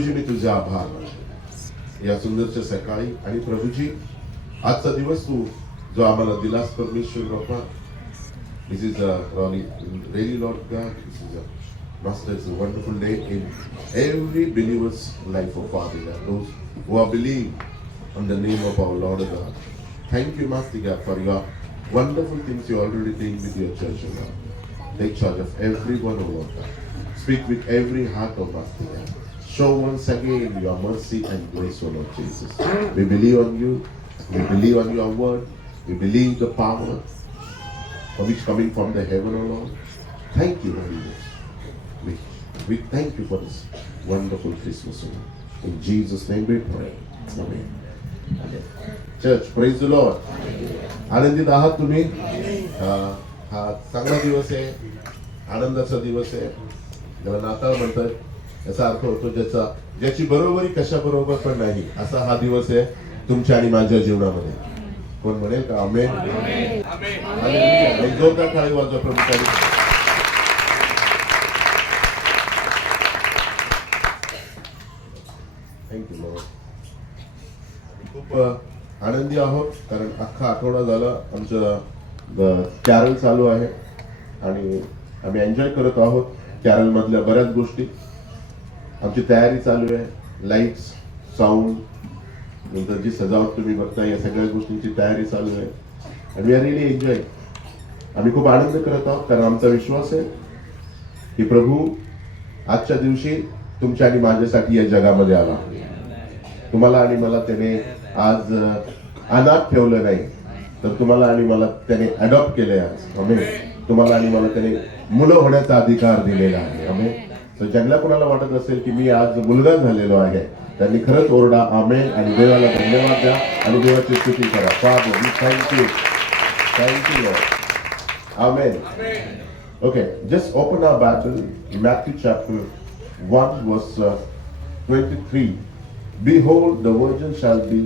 प्रभूजी मी तुझे आभार मानतो या सुंदरच्या सकाळी. आणि प्रभूजी आजचा दिवस तू जो आम्हाला दिलास परमेश्वर बाप्पा, दिस is really Lord God, this is a Master, it's a wonderful day in every believer's life, oh Father God, those who are believing on the name of our Lord God. Thank you, Master God, for your wonderful things you already doing with your church, oh God. Take charge of everyone, oh Lord God. Speak with every heart, oh Master God. Show once again your mercy and grace, oh Lord Jesus. We believe on you. We believe on your word. We believe the power which coming from the heaven, O Lord. Thank you, Holy Ghost. We thank you for this wonderful Christmas, O Lord. In Jesus' name we pray. Amen. Church, praise the Lord. आनंदित आहात तुम्ही? हा चांगला दिवस आहे, आनंदाचा दिवस आहे, ज्याला नाताळ म्हणतात. याचा अर्थ होतो ज्याची बरोबरी कशा बरोबर पण नाही, असा हा दिवस आहे तुमच्या आणि माझ्या जीवनामध्ये. कोण म्हणेल का आमेन? आमेन. जोरदार टाळी वाजवा प्रभूसाठी. Thank you Lord. खूप आनंदी आहोत कारण अख्खा आठवडा झाला आमचं कॅरल चालू आहे आणि आम्ही एन्जॉय करत आहोत कॅरल मधल्या बऱ्याच गोष्टी. आमची तयारी चालू आहे, लाईट्स, साऊंड, नंतर जी सजावट तुम्ही बघता, या सगळ्या गोष्टींची तयारी चालू आहे. आणि वी आर रिअली एन्जॉय. आम्ही खूप आनंद करत आहोत कारण आमचा विश्वास आहे की प्रभू आजच्या दिवशी तुमच्या आणि माझ्यासाठी या जगामध्ये आला. तुम्हाला आणि मला त्याने आज अनाथ ठेवलं नाही, तर तुम्हाला आणि मला त्याने अडॉप्ट केलंय आज. आमेन. तुम्हाला आणि मला त्याने मुलं होण्याचा अधिकार दिलेला आहे. आमेन. तर ज्यांना कोणाला वाटत असेल की मी आज मुलगा झालेलो आहे, त्यांनी खरंच ओरडा आमेन आणि देवाला धन्यवाद द्या आणि देवाची स्तुती करा. Father we thank you Lord. Amen. Okay, just open our Bible, Matthew chapter 1 verse 23. Behold, the virgin shall be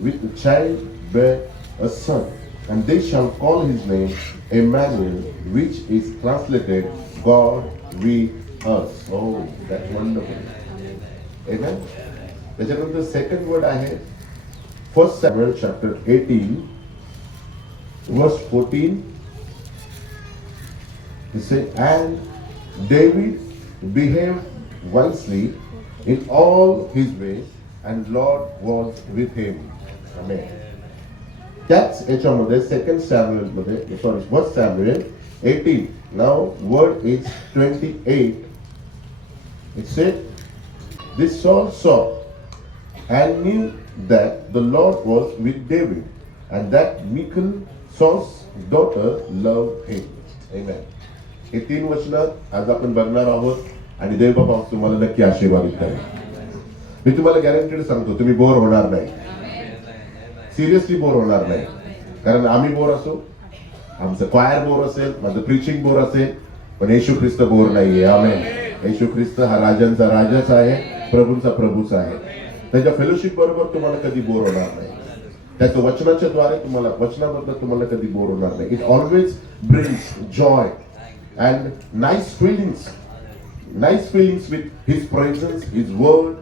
with the child bear a son, and they shall call his name Emmanuel, which is translated God with us. Oh, that's wonderful. Amen. त्याच्यानंतर second word आहे 1 Samuel chapter 18 verse 14. He said, and David behaved wisely in all his ways, and Lord was with him. Amen. That's याच्यामध्ये 2 Samuel मध्ये, sorry, 1 Samuel 18. Now word is 28. It said, this Saul saw and knew that the Lord was with David, and that Michal, Saul's daughter, loved him. Amen. हे 3 वचनात आज आपण बघणार आहोत आणि देव बाबा तुम्हाला नक्की आशीर्वादित करेल. मी तुम्हाला गॅरंटीड सांगतो, तुम्ही बोर होणार नाही. सिरियसली बोर होणार नाही. कारण आम्ही बोर असो, आमचं क्वायर बोर असेल, माझं प्रीचिंग बोर असेल, पण येशू ख्रिस्त बोर नाहीये. आमेन. येशू ख्रिस्त हा राजांचा राजाच आहे, प्रभूंचा प्रभूच आहे. त्याच्या फेलोशिप बरोबर तुम्हाला कधी बोर होणार नाही. त्याच्या वचनाच्या द्वारे वचनाबद्दल तुम्हाला कधी बोर होणार नाही. It always brings Joy and nice feelings with his presence, his word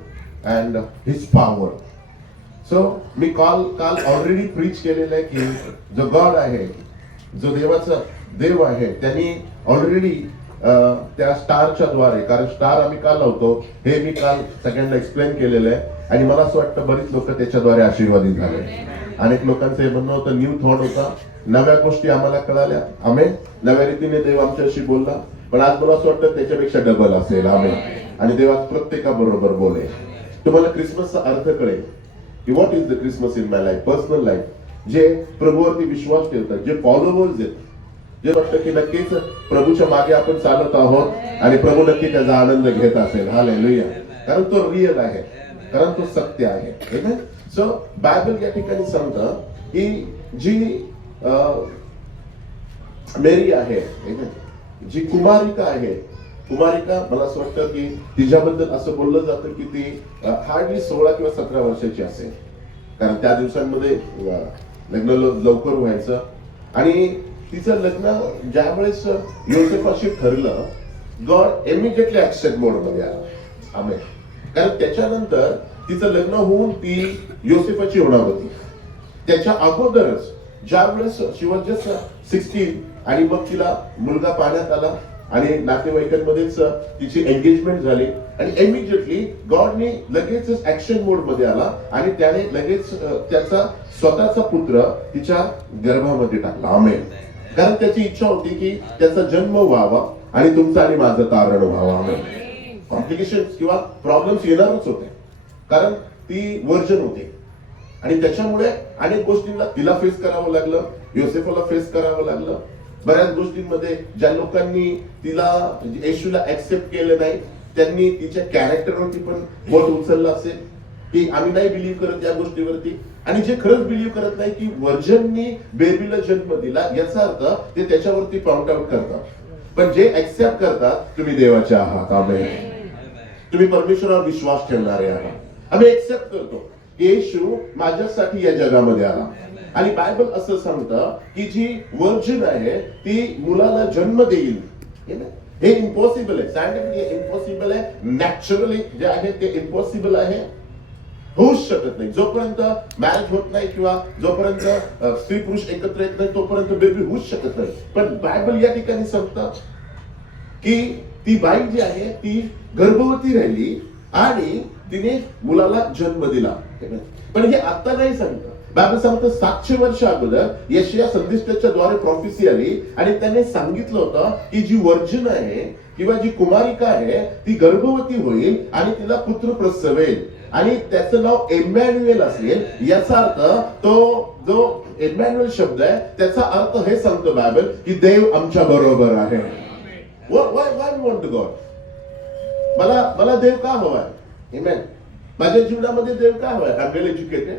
and his power. So मी काल ऑलरेडी प्रीच केलेलं आहे की जो गॉड आहे, जो देवाचा देव आहे, त्यांनी ऑलरेडी त्या स्टारच्या द्वारे, कारण स्टार आम्ही का लावतो हे मी काल सगळ्यांना एक्सप्लेन केलेलं आहे आणि मला असं वाटतं बरीच लोक त्याच्याद्वारे आशीर्वादित झाले. अनेक लोकांचं हे म्हणणं होतं, न्यू थॉट होता, नव्या गोष्टी आम्हाला कळाल्या. आमेन. नव्या रीतीने देव आमच्याशी बोलला, पण आज मला असं वाटतं त्याच्यापेक्षा डबल असेल. आमेन. आणि देव आज प्रत्येकाबरोबर बोले. तुम्हाला क्रिसमसचा अर्थ कळेल की what is the Christmas in my life, personal life. जे प्रभूवरती विश्वास ठेवतात, जे फॉलोवर्स आहेत, जे वाटतं की नक्कीच प्रभूच्या मागे आपण चालत आहोत आणि प्रभू नक्की त्याचा आनंद घेत असेल. हालेलुया. कारण तो रिअल आहे, कारण तो सत्य आहे. आमेन. सो बायबल या ठिकाणी सांगतं की जी मेरी आहे, जी कुमारिका आहे, कुमारिका मला असं वाटतं की तिच्याबद्दल असं बोललं जातं की ती हार्डली 16 किंवा 17 वर्षाची असेल. कारण त्या दिवसांमध्ये लग्न लवकर व्हायचं आणि तिचं लग्न ज्यावेळेस योसेफाशी ठरलं, गॉड इमिडिएटली ऍक्सेप्ट मोड मध्ये आला. आमेन. कारण त्याच्यानंतर तिचं लग्न होऊन ती योसेफाची होणार होती. त्याच्या अगोदरच ज्यावेळेस शी वॉज जस्ट 16 आणि मग तिला मुलगा पाहण्यात आला आणि नातेवाईकांमध्येच तिची एंगेजमेंट झाली आणि इमिजिएटली गॉडने लगेच ऍक्शन मोड मध्ये आला आणि त्याने लगेच त्याचा स्वतःचा पुत्र तिच्या गर्भामध्ये टाकला. आमेन. कारण त्याची इच्छा होती की त्याचा जन्म व्हावा आणि तुमचा आणि माझं तारण व्हावं. आमेन. कॉम्प्लिकेशन किंवा प्रॉब्लेम्स येणारच होते कारण ती वर्जन होती आणि त्याच्यामुळे अनेक गोष्टींना तिला फेस करावं लागलं, योसेफला फेस करावं लागलं. बऱ्याच गोष्टींमध्ये ज्या लोकांनी तिला येशूला ऍक्सेप्ट केलं नाही त्यांनी तिच्या कॅरेक्टरवरती पण बोट उचललं असेल की आम्ही नाही बिलीव्ह करत या गोष्टीवरती. आणि जे खरंच बिलीव्ह करत नाही की वर्जननी बेबीला जन्म दिला याचा अर्थ ते त्याच्यावरती पॉइंट आउट करतात. पण जे ऍक्सेप्ट करतात तुम्ही देवाचे आहात. आमेन. तुम्ही परमेश्वरावर विश्वास ठेवणारे आहात. आम्ही ऍक्सेप्ट करतो येशू माझ्यासाठी या जगामध्ये आला आणि बायबल असं सांगतं की जी वर्जिन आहे ती मुलाला जन्म देईल. हे इम्पॉसिबल आहे, सायंटिफिकली इम्पॉसिबल आहे, नॅचरली जे आहे ते इम्पॉसिबल आहे, होऊच शकत नाही. जोपर्यंत मॅरेज होत नाही किंवा जोपर्यंत स्त्री पुरुष एकत्र येत नाही तोपर्यंत बेबी होऊच शकत नाही. पण बायबल या ठिकाणी सांगतं की ती बाई जी आहे ती गर्भवती राहिली आणि तिने मुलाला जन्म दिला. पण हे आता नाही सांगतं. बायबल सांगतं 700 वर्ष अगोदर यशाया संदेष्टाच्या द्वारे प्रॉफेसी आली आणि त्याने सांगितलं होतं की जी वर्जिन आहे किंवा जी कुमारिका आहे ती गर्भवती होईल आणि तिला पुत्र प्रसवेल आणि त्याचं नाव इमॅन्युएल असेल. याचा अर्थ तो जो इमॅन्युएल शब्द आहे त्याचा अर्थ हे सांगतो बायबल की देव आमच्या बरोबर आहे. Why want God? मला देव का हवाय? Amen. माझ्या जीवनामध्ये देव का हवाय? आय एम वेल एज्युकेटेड,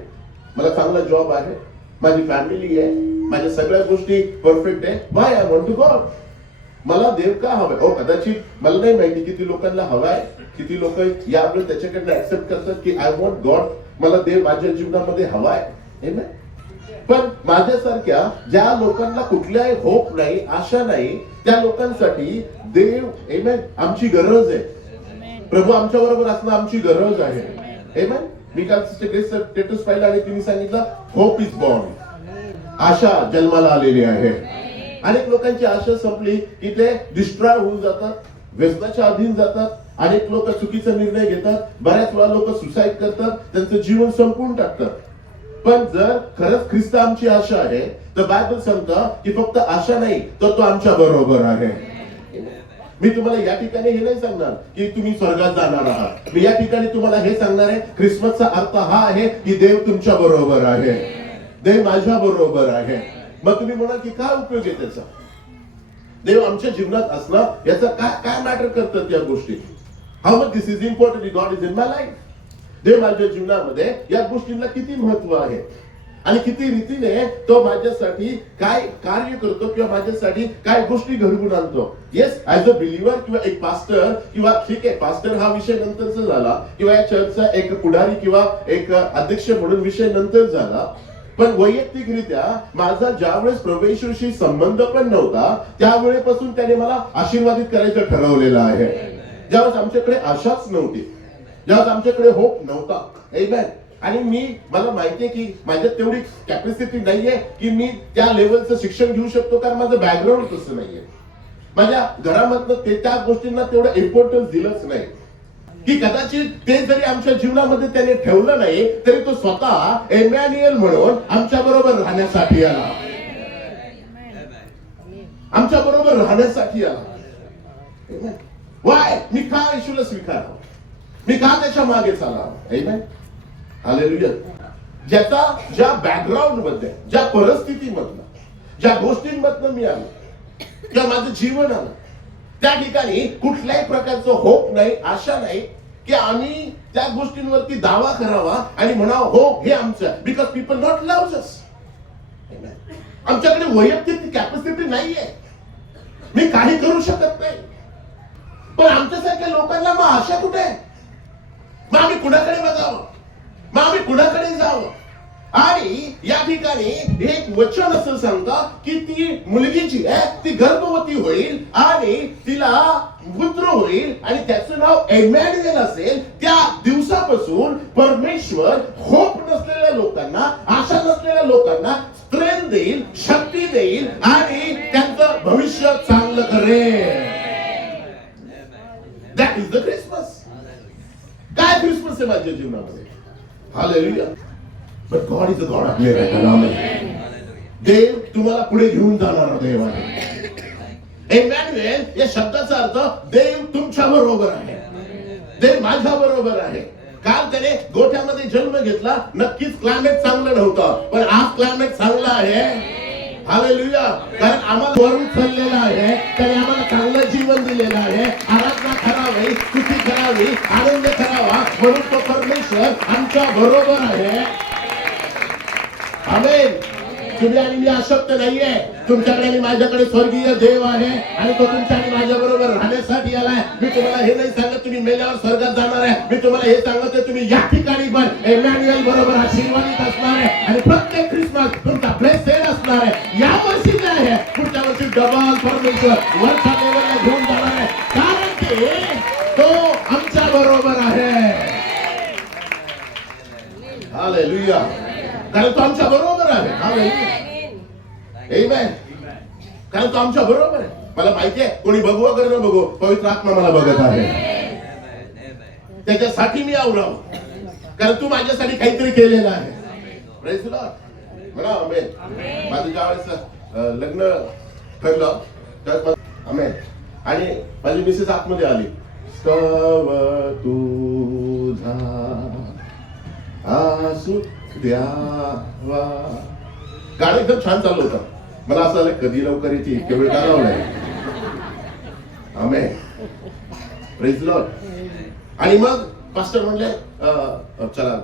मला चांगला जॉब आहे, माझी फॅमिली आहे, माझ्या सगळ्या गोष्टी परफेक्ट आहे. Why I want to God? मला देव का हवाय? हो कदाचित मला नाही माहिती किती लोकांना हवाय, किती लोक यावेळी त्याच्याकडनं ऍक्सेप्ट करतात की आय वॉन्ट गॉड, मला देव माझ्या जीवनामध्ये हवाय. Amen. पण माझ्यासारख्या ज्या लोकांना कुठल्याही होप नाही, आशा नाही, त्या लोकांसाठी देव Amen आमची गरज आहे. प्रभू आमच्या बरोबर असणं आमची गरज आहे. Amen. मी काल स्टेटस पाहिला आणि तिने सांगितलं होप इज बॉर्न, आशा जन्माला आलेली आहे. अनेक लोकांची आशा संपली की ते डिस्ट्रॉय होऊन जातात, व्यसनाच्या अधीन जातात. अनेक लोक चुकीचा निर्णय घेतात, बऱ्याच वेळा लोक सुसाईड करतात, त्यांचं जीवन संपवून टाकतात. पण जर खरंच ख्रिस्त आमची आशा आहे तर बायबल सांगतं की फक्त आशा नाही तर तो आमच्या बरोबर आहे. मी तुम्हाला या ठिकाणी हे नाही सांगणार की तुम्ही स्वर्गात जाणार आहात. मी या ठिकाणी तुम्हाला हे सांगणार आहे ख्रिसमसचा अर्थ हा आहे की देव तुमच्या बरोबर आहे, देव माझ्या बरोबर आहे. मग तुम्ही म्हणाल की काय उपयोग आहे त्याचा? देव आमच्या जीवनात असणं याचा काय मॅटर करतात या गोष्टी? How much this is important, God is in my life. देव माझ्या जीवनामध्ये या गोष्टींना किती महत्व आहे आणि किती रीतीने तो माझ्यासाठी काय कार्य करतो किंवा माझ्यासाठी काय गोष्टी घडवून आणतो. येस, ऍज अ बिलीव्हर किंवा एक पास्टर किंवा ठीक आहे पास्टर हा विषय नंतरचा झाला किंवा या चर्चचा एक पुढारी किंवा एक अध्यक्ष म्हणून विषय नंतर झाला. पण वैयक्तिकरित्या माझा ज्यावेळेस प्रभू येशूशी संबंध पण नव्हता त्यावेळेपासून त्याने मला आशीर्वादित करायचं ठरवलेलं आहे. ज्यावेळेस आमच्याकडे आशाच नव्हती, ज्यावेळेस आमच्याकडे होप नव्हता. Amen. आणि मला माहितीये की माझ्यात तेवढी कॅपॅसिटी नाहीये की मी त्या लेवलचं शिक्षण घेऊ शकतो कारण माझं बॅकग्राऊंड तसं नाहीये. माझ्या घरामधनं ते त्या गोष्टींना तेवढं इम्पॉर्टन्स दिलंच नाही की कदाचित ते जरी आमच्या जीवनामध्ये त्याने ठेवलं नाही तरी तो स्वतः इमॅन्युएल म्हणून आमच्या बरोबर राहण्यासाठी आला, आमच्या बरोबर राहण्यासाठी आला. वाय? मी का येशूला स्वीकारावं? मी का त्याच्या मागे चालावं? Amen. हालेलुया. ज्या बॅकग्राऊंड मध्ये, ज्या परिस्थितीमधनं, ज्या गोष्टींमधनं मी आलो किंवा माझं जीवन आलं त्या ठिकाणी कुठल्याही प्रकारचं होप नाही, आशा नाही की आम्ही त्या गोष्टींवरती दावा करावा आणि म्हणावं हो हे आमचं, बिकॉज पीपल नॉट लव्ह अस. आमच्याकडे वैयक्तिक कॅपॅसिटी नाहीये, मी काही करू शकत नाही. पण आमच्यासारख्या लोकांना मग आशा कुठे आहे? मग आम्ही कुणाकडे बघावं? मग आम्ही कुणाकडे जावं? आणि या ठिकाणी एक वचन असं सांगतं की ती मुलगी जी आहे ती गर्भवती होईल आणि तिला पुत्र होईल आणि त्याचं नाव एमॅन्युएल असेल. त्या दिवसापासून परमेश्वर होप नसलेल्या लोकांना, आशा नसलेल्या लोकांना स्ट्रेंथ देईल, शक्ती देईल आणि त्यांचं भविष्य चांगलं करेल. That is the Christmas. काय क्रिसमस आहे माझ्या जीवनामध्ये? Hallelujah. But God is a God of miracle. Amen. देव तुम्हाला पुढे घेऊन जाणारा देव आहे. एमॅन्युएल या शब्दाचा अर्थ देव तुमच्या बरोबर आहे, देव माझ्या बरोबर आहे. काल त्याने गोठ्यामध्ये जन्म घेतला, नक्कीच क्लायमेट चांगलं नव्हतं, पण आज क्लायमेट चांगलं आहे. हालेलुया. कारण आम्हाला वरून चाललेलं आहे, त्याने आम्हाला चांगलं जीवन दिलेलं आहे. आराधना करावी, स्तुती करावी, आनंद करावा, म्हणून तो परमेश्वर आमच्या बरोबर आहे. आमेन. तुम्ही आणि मी अशक्त नाहीये. तुमच्याकडे आणि माझ्याकडे स्वर्गीय देव आहे आणि तो तुमच्या आणि माझ्या बरोबर राहण्यासाठी आलाय. मी तुम्हाला हे नाही सांगत तुम्ही मेल्यावर स्वर्गात जाणार आहे. मी तुम्हाला हे सांगतोय तुम्ही या ठिकाणी पण एमॅन्युएल बरोबर आशीर्वादित असणार आहे आणि प्रत्येक क्रिसमस तुमचा ब्लेसेड असणार आहे. या वर्षी काय आहे, पुढच्या वर्षी डबल परमेश्वर वरच्या लेवलला घेऊन जाणार आहे, कारण की तो आमच्या बरोबर आहे. हालेलुया. कारण तो आमच्या बरोबर आहे. हालेलुया. आमेन. कारण तो आमच्या बरोबर आहे. मला माहिती आहे कोणी बघू वगैरे न बघू, पवित्र आत्मा मला बघत आहे. त्याच्यासाठी मी आवराव, कारण तू माझ्यासाठी काहीतरी केलेलं आहे. Praise the Lord. म्हणा आमेन. माझं ज्यावेळेस लग्न ठरलं त्यावेळेस आमेन आणि माझी मिसेस आतमध्ये आली. स्तव तुझा आसू द्यावा. गाणं एकदम छान चालू होतं. मला असं आलं कधी लवकर येते, इतक्या वेळ का लावलाय. आमेन. Praise the Lord. आणि मग पास्टर म्हणले चला,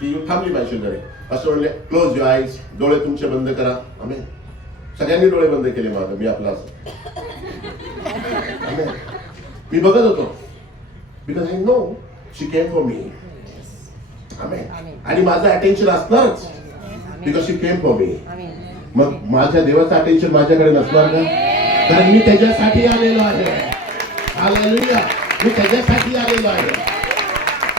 ती थांबली माझ्या शेजारी. पास्टर म्हणले क्लोज युअर आईज, डोळे तुमचे बंद करा. आमेन. सगळ्यांनी डोळे बंद केले. माझं मी आपला असं आमेन. मी बघत होतो because I know she came for me. Amen. आणि माझं अटेन्शन असणारच बिकॉज शी केम फॉर मी. मग माझ्या देवाचं अटेन्शन माझ्याकडे नसणार का? कारण मी त्याच्यासाठी आलेलो आहे. हालेलुया. मी त्याच्यासाठी आलेलो आहे.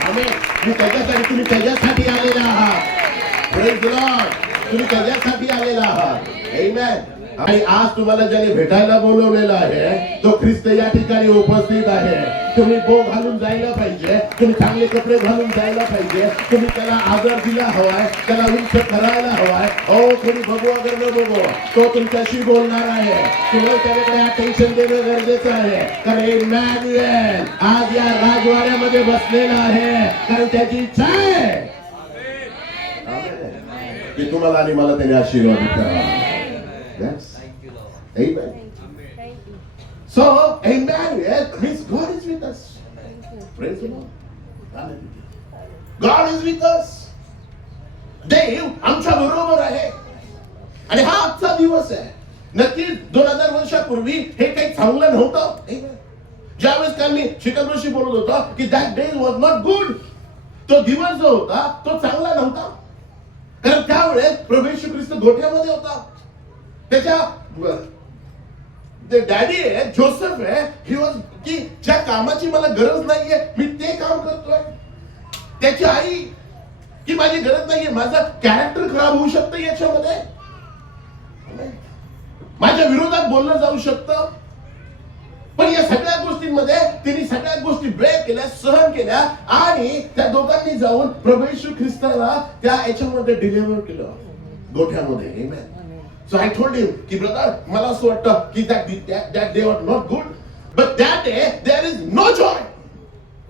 आमेन. मी त्याच्यासाठी, तुम्ही त्याच्यासाठी आलेला आहात. Praise the Lord. तुम्ही त्याच्यासाठी आलेला आहात. आमेन. आणि आज तुम्हाला ज्याने भेटायला बोलवलेलं आहे तो ख्रिस्त या ठिकाणी उपस्थित आहे. तुम्ही बो घालून जायला पाहिजे, तुम्ही चांगले कपडे घालून जायला पाहिजे, तुम्ही त्याला आदर दिला हवाय, त्याला उंच करायला हवाय. हो, कोणी बघू वगैरे न बघू, तो तुमच्याशी बोलणार आहे. तुम्हाला त्याच्याकडे अटेन्शन देणं गरजेचं आहे. कारण इमॅन्युएल आज या राजवाड्यामध्ये बसलेला आहे, कारण त्याची इच्छा आहे की तुम्हाला आणि मला त्याने आशीर्वादित करावा. Yes. Amen. So, Emmanuel means God is with us. Praise the Lord. Hallelujah. God is with us. देव आमच्या बरोबर आहे. आणि हा आजचा दिवस आहे. नक्कीच 2000 वर्षापूर्वी हे काही चांगलं नव्हतं. ज्यावेळेस काल मी शिकंदरशी बोलत होतो की that day was not good. तो दिवस जो होता तो चांगला नव्हता. कारण त्यावेळेस प्रभू येशू ख्रिस्त गोठ्यामध्ये होता. त्याच्या डॅडी आहे, जोसेफ आहे, ही वॉज की ज्या कामाची मला गरज नाहीये मी ते काम करतोय. त्याची आई की माझी गरज नाहीये, माझं कॅरेक्टर खराब होऊ शकतं याच्यामध्ये, माझ्या विरोधात बोललं जाऊ शकतं. पण या सगळ्या गोष्टींमध्ये तिने सगळ्या गोष्टी ब्रेक केल्या, सहन केल्या आणि त्या दोघांनी जाऊन प्रभू येशू ख्रिस्ताला त्या याच्यामध्ये डिलिव्हर केलं गोठ्यामध्ये. आमेन. So I told him की ब्रदर मला असं वाटतं की that day was not good, but that day there is no joy.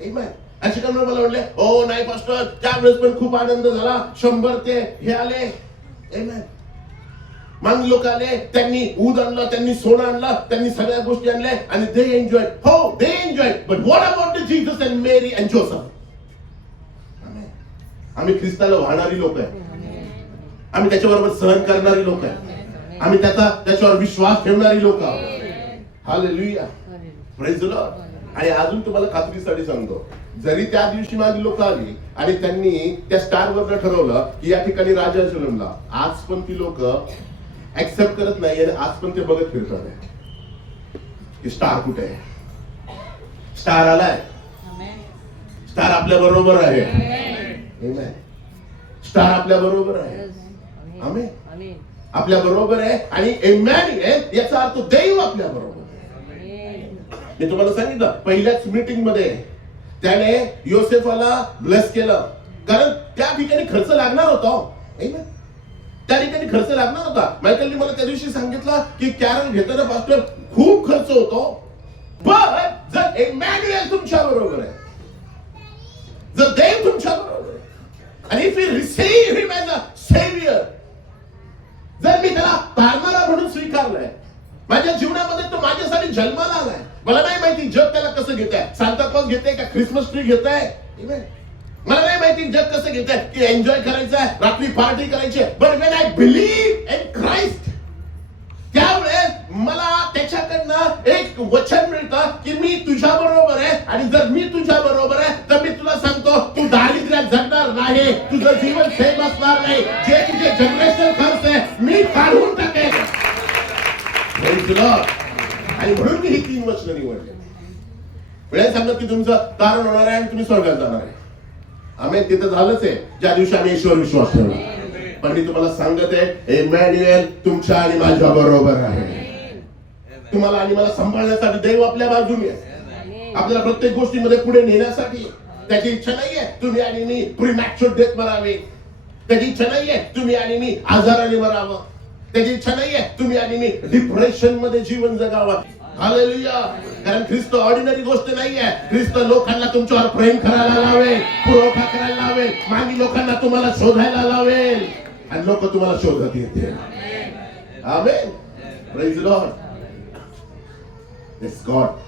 Amen. आणि शिकंदर मला म्हणले हो नाही पास्टर, त्यावेळेस पण खूप आनंद झाला. 100 ते हे आले. Amen. मग लोक आले, त्यांनी ऊद आणलं, त्यांनी सोनं आणलं, त्यांनी सगळ्या गोष्टी आणल्या आणि they enjoyed. हो, they enjoyed. But what about the Jesus and Mary and Joseph? Amen. आम्ही ख्रिस्ताला वाहणारी लोक आहे. आम्ही त्याच्याबरोबर सहन करणारी लोक आहे. आम्ही त्याच्यावर विश्वास ठेवणारी लोक आहोत. हालेलुया. Praise the Lord. आणि अजून तुम्हाला खात्रीसाठी सांगतो जरी त्या दिवशी माझी लोक आली आणि त्यांनी त्या स्टारवर ठरवलं की या ठिकाणी राजा जन्मला, आज पण ती लोक ऍक्सेप्ट करत नाही आणि आज पण ते बघत फिरतात की स्टार कुठे आहे. स्टार आलाय, स्टार आपल्या बरोबर आहे, स्टार आपल्या बरोबर आहे, आमेन, आपल्या बरोबर आहे. आणि इमॅन्युएल याचा अर्थ देव आपल्या बरोबर आहे. मी तुम्हाला सांगितलं पहिल्याच मीटिंग मध्ये त्याने योसेफाला ब्लेस केलं, कारण त्या ठिकाणी खर्च लागणार होता. त्या ठिकाणी खर्च लागणार होता. मायकलनी मला त्या दिवशी सांगितलं की कॅरल घेताना पास्टर खूप खर्च होतो, पण जर इमॅन्युएल तुमच्या बरोबर आहे, जर देव तुमच्या बरोबर आहे, आणि if you receive him as a saviour, जर मी त्याला तारणारा म्हणून स्वीकारलाय माझ्या जीवनामध्ये, तो माझ्यासाठी जन्माला आलाय. मला नाही माहिती जग त्याला कसं घेत आहे, सांता क्लॉज घेत आहे का क्रिसमस ट्री घेत आहे, मला नाही माहिती जग कसं घेत आहे की एन्जॉय करायचं आहे, रात्री पार्टी करायची आहे. But when I believe in Christ, त्यावेळेस मला त्याच्याकडनं एक वचन मिळतं की मी तुझ्या बरोबर आहे, आणि जर मी तुझ्या बरोबर आहे तर मी तुला सांगतो तू दारिद्र्यात जगणार नाही, तुझं जीवन सेम असणार नाही, जे तुझे जनरेशनल खर्च आहे मी काढून टाकेन. आणि म्हणून मी ही 3 वचनं निवडली. वेळेला सांगत की तुमचं तारण होणार आहे आणि तुम्ही स्वर्गात जाणार आहे. आम्ही तिथं झालंच आहे ज्या दिवशी आम्ही ईश्वर विश्वास ठेवला. पण मी तुम्हाला सांगत आहे इमॅन्युएल तुमच्या आणि माझ्या बरोबर आहे. तुम्हाला आणि मला सांभाळण्यासाठी देव आपल्या बाजूने आहे, आपल्याला प्रत्येक गोष्टीमध्ये पुढे नेण्यासाठी. त्याची इच्छा नाहीये तुम्ही आणि मी प्रीमॅच्युअर डेथ मरावे, त्याची इच्छा नाहीये तुम्ही आणि मी आजाराने मरावं, त्याची इच्छा नाहीये तुम्ही आणि मी डिप्रेशन मध्ये जीवन जगावं. हालेलुया. कारण ख्रिस्त ऑर्डिनरी गोष्ट नाहीये. ख्रिस्त लोकांना तुमच्यावर प्रेम करायला लावेल, पुरवठा करायला लावेल, मागी लोकांना तुम्हाला शोधायला लावेल आणि लोक तुम्हाला शोधत येतील. Amen. Praise the Lord. Yes God.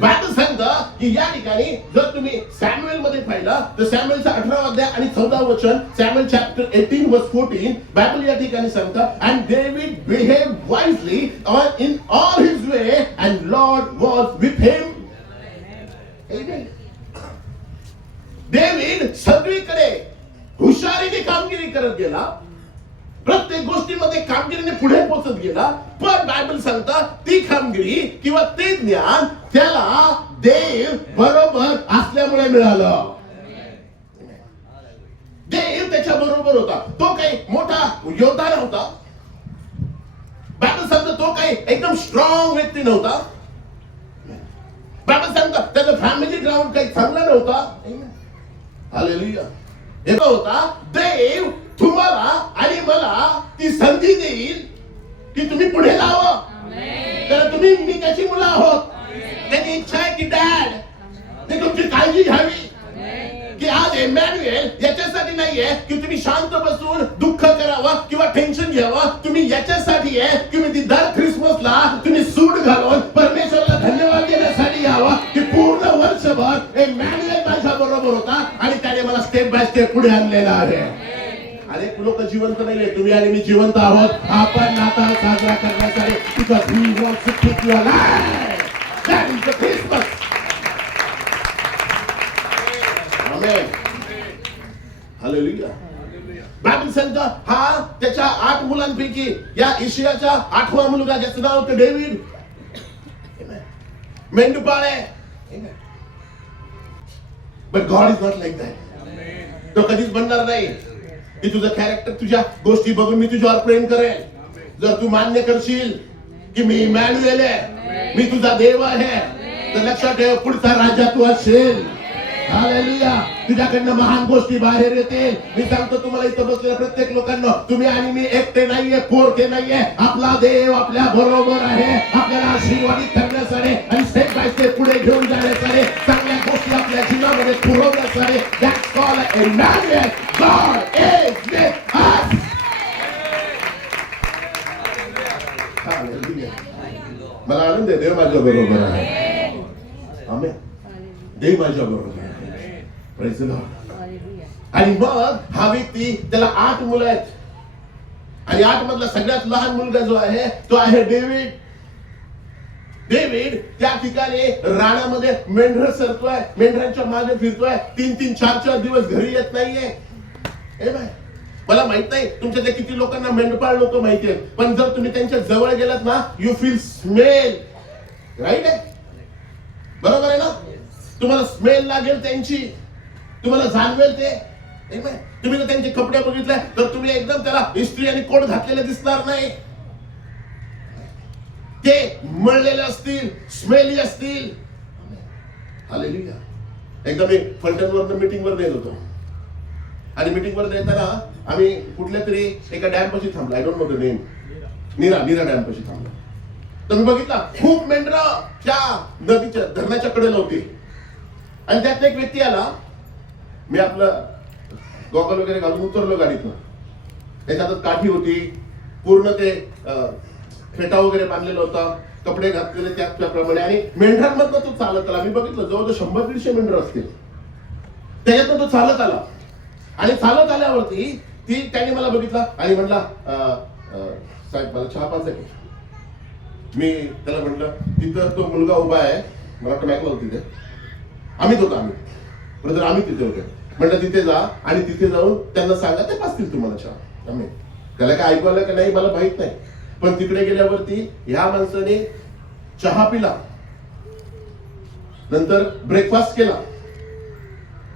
Bible सांगतं की या ठिकाणी जर तुम्ही सॅम्युएल मध्ये पाहिलं तर सॅम्युएलचा 18 अध्याय आणि 14 वचन, सॅम्युएल चॅप्टर 18 वर्स 14, बायबल या ठिकाणी सांगतं and David behaved wisely in all his way and Lord was with him. David सगळीकडे हुशारीने कामगिरी करत गेला, प्रत्येक गोष्टीमध्ये कामगिरीने पुढे पोहोचत गेला. पण बायबल सांगता ती कामगिरी किंवा ते ज्ञान त्याला देव बरोबर असल्यामुळे मिळालं. देव त्याच्या बरोबर होता. तो काही मोठा योद्धा नव्हता. बायबल सांगता तो काही एकदम स्ट्रॉंग व्यक्ती नव्हता. बायबल सांगता त्याचा फॅमिली ग्राउंड काही चांगला नव्हता. हालेलुया. हे होता देव तुम्हाला आणि मला ती संधी देईल की तुम्ही पुढे जावं. तर तुम्ही मी त्याची मुलं आहोत. त्याची इच्छा आहे की डॅड ते तुमची काळजी घ्यावी, की आज इमॅन्युएल याच्यासाठी नाहीये की तुम्ही शांत बसून दुःख करावं किंवा टेन्शन घ्यावं. तुम्ही याच्यासाठी आहे की मी दर ख्रिसमसला तुम्ही सूट घालून परमेश्वराला धन्यवाद देण्यासाठी यावं की पूर्ण वर्षभर इमॅन्युएल माझ्या बरोबर होता आणि त्याने मला स्टेप बाय स्टेप पुढे आणलेला आहे. अनेक लोक जिवंत नाहीये, तुम्ही आणि मी जिवंत आहोत. आपण नाताळ साजरा करण्यासाठी because he wants to keep you alive. That is the Christmas. Amen. Hallelujah. Bible सांगतं हा त्याच्या 8 मुलांपैकी या इशियाचा 8वा मुलगा, ज्याचं नाव होतं डेव्हिड. मेंढपाळ आहे. But God is not like that. तो कधीच बनणार नाही की तुझं कॅरेक्टर, तुझ्या गोष्टी बघून मी तुझ्यावर प्रेम करेन. जर तू मान्य करशील की मी इमॅन्युएल आहे, मी तुझा देव आहे, तर लक्षात ठेव पुढचा राजा तू असेल. हालेलुया. तुझ्याकडनं महान गोष्टी बाहेर येतील. मी सांगतो तुम्हाला इथं बसलेल्या प्रत्येक लोकांना, तुम्ही आणि मी एकटे नाहीये, पोरके नाहीये. आपला देव आपल्या बरोबर आहे, आपल्याला आशीर्वादित करण्यासाठी आणि स्टेप बाय स्टेप पुढे घेऊन जाण्यासाठी, चांगल्या गोष्टी आपल्या जीवनामध्ये पुरवण्यासाठी. That's called Emmanuel. God is with us. मला आनंद आहे, देव माझ्या बरोबर आहे. आमेन. देव माझ्या बरोबर आहे. Praise the Lord. आणि मग हा व्यक्ती, त्याला 8 मुलं आहेत आणि 8 मधला सगळ्यात लहान मुलगा जो आहे तो आहे डेव्हिड. डेव्हिड त्या ठिकाणी रानामध्ये मेंढर सरतोय, मेंढरांच्या मागे फिरतोय, 3-3, 4-4 दिवस घरी येत नाहीये. मला माहित नाही तुमच्या किती लोकांना मेंढपाळ लोक माहिती आहेत, पण जर तुम्ही त्यांच्या जवळ गेलात ना, यू फील स्मेल, राईट आहे, बरोबर आहे ना? तुम्हाला स्मेल लागेल त्यांची, तुम्हाला जाणवेल ते. तुम्ही जर त्यांचे कपडे बघितले तर तुम्ही एकदम त्याला इस्त्री आणि कोट घातलेले दिसणार नाही. ते मळलेले असतील, स्मेली असतील. हालेलुया. एकदा मी फलटणवरनं मीटिंगवर देत होतो आणि मीटिंगवर देताना आम्ही कुठल्या तरी एका डॅम पाशी थांबलो. I don't know the name. Nira dam पाशी थांबलो. तर मी बघितला खूप मेंढरं त्या नदीच्या धरणाच्या कडेला होती आणि त्यात एक व्यक्ती आला. मी आपलं गॉगल वगैरे घालून उतरलो गाडीतून. त्याच्यात काठी होती, पूर्ण ते फेटा वगैरे बांधलेला होता, कपडे घातलेले त्याप्रमाणे, आणि मेंढरांमधनं तो चालत आला. मी बघितलं जवळजवळ 100-150 मेंढर असतील. त्याच्यातनं तो चालत आला आणि चालत आल्यावरती त्याने मला बघितला आणि म्हणला, साहेब मला चहा पाच आहे. मी त्याला म्हटलं तिथं तो मुलगा उभा आहे, मला वाटतं ऐकलं होतं तिथे आम्ही ब्रदर आम्ही तिथे होते. म्हटलं तिथे जा आणि तिथे जाऊन त्यांना सांगा ते पाचतील तुम्हाला चहा. त्याला काय ऐकू आलं का नाही मला माहित नाही, पण तिकडे गेल्यावरती ह्या माणसाने चहा पिला, नंतर ब्रेकफास्ट केला,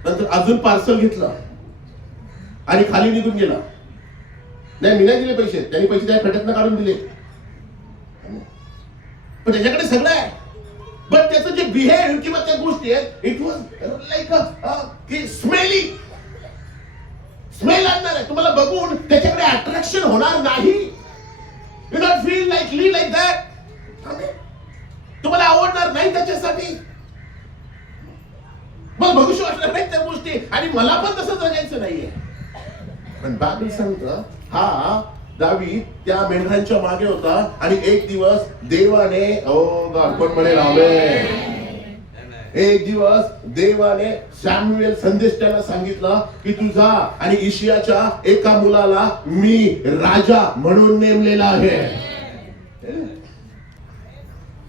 नंतर अजून पार्सल घेतलं आणि खाली निघून गेला. नाही मी नाही दिले पैसे, त्यांनी पैसे त्या फेट्यातनं काढून दिले, पण त्याच्याकडे सगळं आहे. पण त्याचं जे बिहेव्ह किंवा त्या गोष्टी आहेत, it was like smelly. Smell आणणार आहे. तुम्हाला बघून त्याच्याकडे अट्रॅक्शन होणार नाही. You not feel like that. तुम्हाला आवडणार नाही त्याच्यासाठी. मला बघूशी वाटणार नाही त्या गोष्टी आणि मला पण तसं जगायचं नाहीये. पण बायबल सांगतं हा दावीद त्या मेंढरांच्या मागे होता आणि एक दिवस देवाने कोण म्हणेल आमेन. एक दिवस देवाने सॅम्युएल संदेश त्याला सांगितलं की तू जा आणि इशियाच्या एका मुलाला मी राजा म्हणून नेमलेला आहे.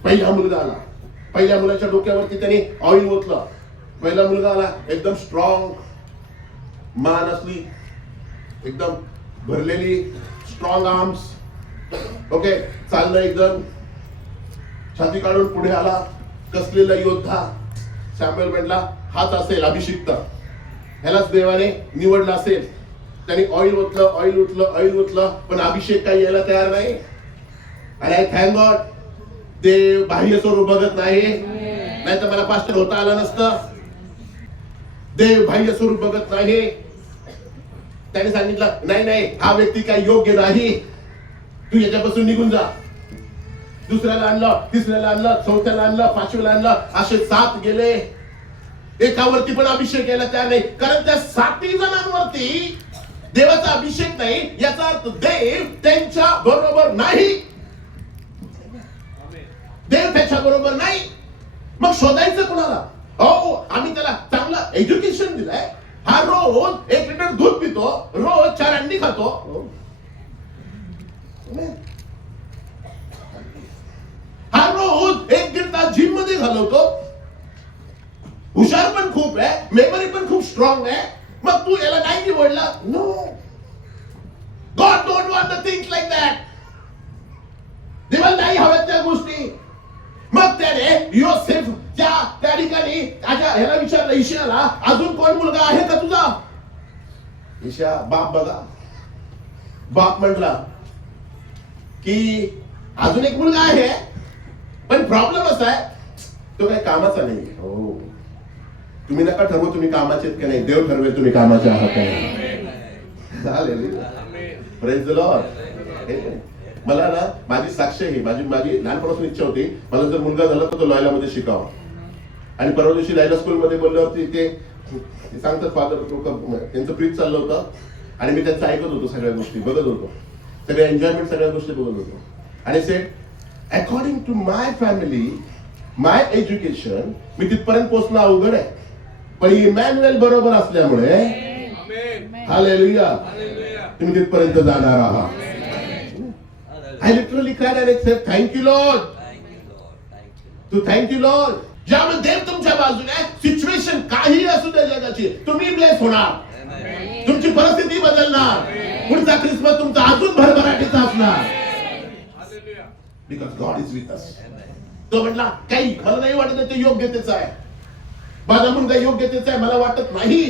पहिला मुलगा आला. पहिल्या मुलाच्या डोक्यावरती त्याने ऑइल ओतलं. पहिला मुलगा आला, एकदम स्ट्रॉंग मान असली, एकदम भरलेली स्ट्रॉंग आर्म्स, ओके, चाललं एकदम, छाती काढून पुढे आला, कसलेला योद्धा. सॅम्युएल म्हटला हाच असेल अभिषिक्त, ह्यालाच देवाने निवडलं असेल. त्याने ऑइल ओतलं, पण अभिषेक काही यायला तयार नाही. आणि आय थँक गॉड देव बाह्य स्वरूप बघत नाही, नाहीतर मला पास्टर होता आलं नसतं. देव बाह्य स्वरूप बघत नाही. त्याने सांगितलं नाही हा व्यक्ती काही योग्य नाही, तू याच्यापासून निघून जा. दुसऱ्याला आणलं, तिसऱ्याला आणलं, चौथ्याला आणलं, पाचव्याला आणलं, असे 7 गेले. एकावरती पण अभिषेक केला त्या नाही, कारण त्या 7 जणांवरती देवाचा अभिषेक नाही, याचा अर्थ देव त्यांच्या बरोबर नाही. देव त्याच्या बरोबर नाही. मग शोधायचं कोणाला? आम्ही त्याला चांगलं एज्युकेशन दिलंय, हा रोज 1 लिटर दूध पितो, रोज 4 अंडी खातो, हा रोज 1-1.5 तास जिम मध्ये घालवतो, हुशार पण खूप आहे, मेमरी पण खूप स्ट्रॉंग आहे, मग तू याला नाही निवडला? No, God don't want the things like that. देवाला नाही हव्यात त्या गोष्टी. मग त्याने योसेफ त्या ठिकाणी ह्याला विचारलं, इशियाला अजून कोण मुलगा आहे का तुझा? इशिया बाप बघा, बाप म्हटला की अजून एक मुलगा आहे, पण प्रॉब्लेम असा आहे तो काही कामाचा नाही. हो, तुम्ही नका ठरवू तुम्ही कामाचे आहेत का नाही, देव ठरवेल तुम्ही कामाचे आहात का नाही. Hallelujah, praise the Lord. मला ना माझी साक्ष ही माझी लहानपणापासून इच्छा होती, मला जर मुलगा झाला तर तो लॉयला मध्ये शिकावा. आणि परवा दिवशी लायला स्कूल मध्ये बोलल्यावरती ते सांगतात फादर त्यांचं प्रीच चाललं होतं आणि मी त्यांचं ऐकत होतो, सगळ्या गोष्टी बघत होतो, सगळ्या एन्जॉयमेंट सगळ्या गोष्टी बघत होतो. आणि said according to my family, my education, मी तिथपर्यंत पोहोचणं अवघड आहे, पण इमॅन्युएल बरोबर असल्यामुळे हालेलुया तुम्ही तिथपर्यंत जाणार आहात. I literally cried and I said, thank you Lord. तू थँक्यू लॉर्ड. ज्यावेळेस देव तुमच्या बाजूने, सिच्युएशन काही असू दे जगाची, तुम्ही ब्लेस होणार. तुमची परिस्थिती बदलणार. पुढचा ख्रिसमस तुमचा अजून भरभराटीचा असणार. Because God is with us. तो म्हटला काही मला नाही वाटत ते योग्यतेच आहे, माझा मुलगा योग्यतेच आहे मला वाटत नाही.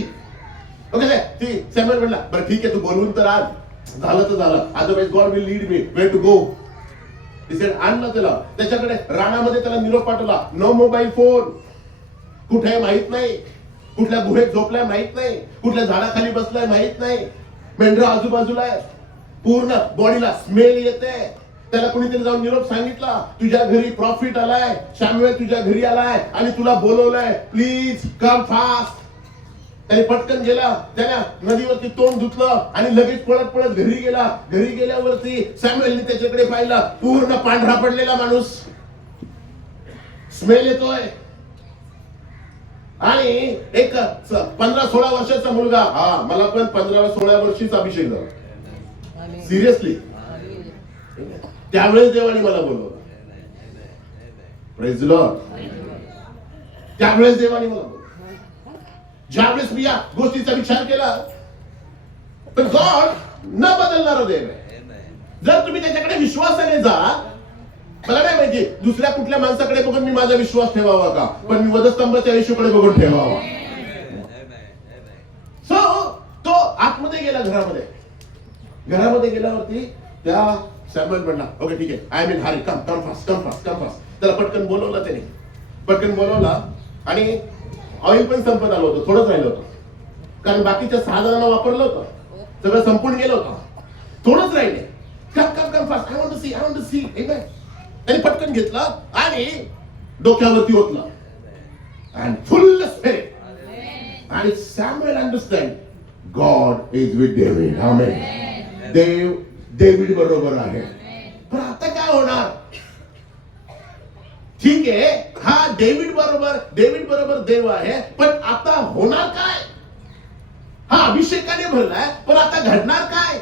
ओके ती सॅम्युएल म्हटला बरं ठीक आहे तू बोलून तर आज झालं तर झालं, otherwise God will lead me where to go. आणलं त्याला, त्याच्याकडे रानामध्ये त्याला निरोप पाठवला. नो मोबाईल फोन, कुठे माहित नाही, कुठल्या गुहेत झोपलाय माहित नाही, कुठल्या झाडाखाली बसलाय माहित नाही, मेंढरा आजूबाजूला आहे, पूर्ण बॉडीला स्मेल येते. त्याला कुणीतरी जाऊन निरोप सांगितला तुझ्या घरी प्रॉफिट आलाय, शॅम्युएल तुझ्या घरी आलाय आणि तुला बोलवलंय, प्लीज कम फास्ट. त्याने पटकन गेला, त्याने नदीवरती तोंड धुतलं आणि लगेच पळत पळत घरी गेला. घरी गेल्यावरती सॅम्युएलने त्याच्याकडे पाहिलं, पूर्ण पांढरा पडलेला माणूस, स्मेल येतोय. आणि एक 15-16 वर्षाचा मुलगा, हा मला पण 15-16 वर्षीचा अभिषेक झाला सिरियसली. त्यावेळेस देवाने मला बोलवलं. Praise the Lord. त्यावेळेस देवाने मला बोलवलं. ज्यावेळेस मी या गोष्टीचा विचार केला, पण गॉड न बदलणारा देव आहे. जर तुम्ही त्याच्याकडे विश्वासाने जा, मला नाही माहिती दुसऱ्या कुठल्या माणसाकडे बघून मी माझा विश्वास ठेवावा का, पण मी वधस्तंभाच्या येशूकडे बघून ठेवावा. सो तो आतमध्ये गेला, घरामध्ये गेल्यावरती त्या सॅम्युएल म्हणला ओके ठीक आहे I mean Hari come come fast come fast come fast. त्याला पटकन बोलवलं, त्याने पटकन बोलवला आणि ऑइल पण संपत आलं होतं, थोडंच राहिलं होतं, कारण बाकीच्या 6 जणांना वापरलं होतं, सगळं संपून गेलं होतं, थोडंच राहिले. Come come come fast, I want to see. त्याने पटकन घेतला आणि डोक्यावरती ओतला आणि फुल स्पिरिट. आणि Samuel understand God is with David. Amen. देव डेव्हिड बरोबर आहे. पण आता काय होणार? ठीक आहे, हा डेव्हिड बरोबर देव आहे, पण आता होणार काय? हा अभिषेकाने भरलाय, पण आता घडणार काय?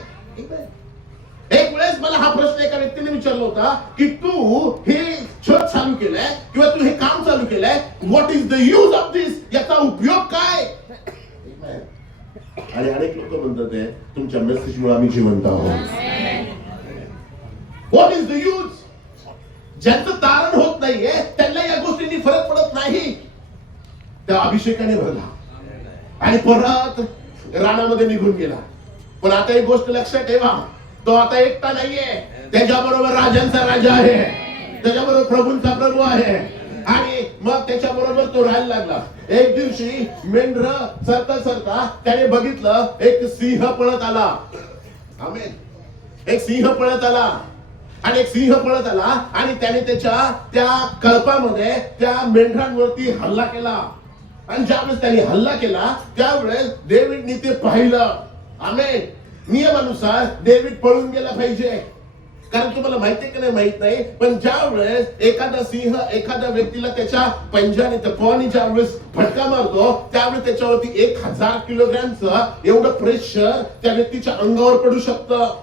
एक वेळेस मला हा प्रश्न एका व्यक्तीने विचारला होता की तू हे चर्च चालू केलंय किंवा तू हे काम चालू केलंय, what is the use of this? याचा उपयोग काय? आणि अनेक लोक म्हणतात आहे तुमच्या मेसेजमुळे आम्ही जिवंत आहोत. What is the use? ज्यांचं तारण होत नाहीये त्यांना या गोष्टींनी फरक पडत नाही. त्या अभिषेकाने भरला आणि परत रानामध्ये निघून गेला. पण आता एक गोष्ट लक्षात ठेवा, तो आता एकटा नाहीये, त्याच्याबरोबर राजांचा राजा आहे, त्याच्याबरोबर प्रभूंचा प्रभू आहे. आणि मग त्याच्याबरोबर तो राहायला लागला. एक दिवशी मेंढर सरता त्याने बघितलं एक सिंह पळत आला. आमेन. एक सिंह पळत आला आणि त्याने त्या कळपामध्ये त्या मेंढरांवरती हल्ला केला. आणि ज्यावेळेस त्याने हल्ला केला त्यावेळेस डेव्हिडने ते पाहिलं. आमेन. नियमानुसार डेव्हिड पळून गेला पाहिजे, कारण तुम्हाला माहिती आहे की नाही माहित नाही, पण ज्या वेळेस एखादा सिंह एखाद्या व्यक्तीला त्याच्या पंजाने पॉनी ज्या वेळेस फटका मारतो त्यावेळेस त्याच्यावरती 1000 किलोग्रॅमचं एवढं प्रेशर त्या व्यक्तीच्या अंगावर पडू शकतं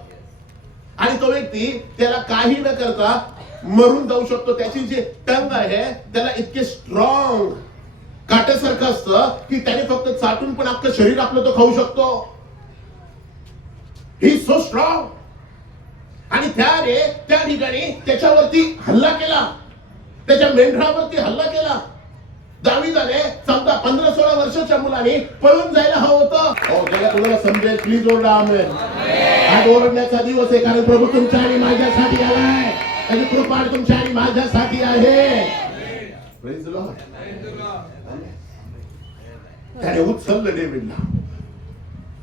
आणि तो व्यक्ती त्याला काही न करता मरून जाऊ शकतो. त्याची जी टंग आहे त्याला इतके स्ट्रॉंग काट्यासारखं असतं की त्याने फक्त चाटून पण अख्खं शरीर आपलं तो खाऊ शकतो. ही सो स्ट्रॉंग. आणि त्या ठिकाणी त्याच्यावरती हल्ला केला, त्याच्या मेंढरावरती हल्ला केला. दावीदाने समजा 15-16 वर्षाच्या मुलाने पळून जायला हवं होतं. ज्याला तुम्हाला समजेल प्लीज ओरडा आमेन. आज ओरडण्याचा दिवस आहे, कारण प्रभू तुमच्या आणि माझ्यासाठी आलाय, त्याची कृपा तुमच्या आणि माझ्यासाठी आहे. Praise the Lord. त्याने उचललं डेव्हिडला,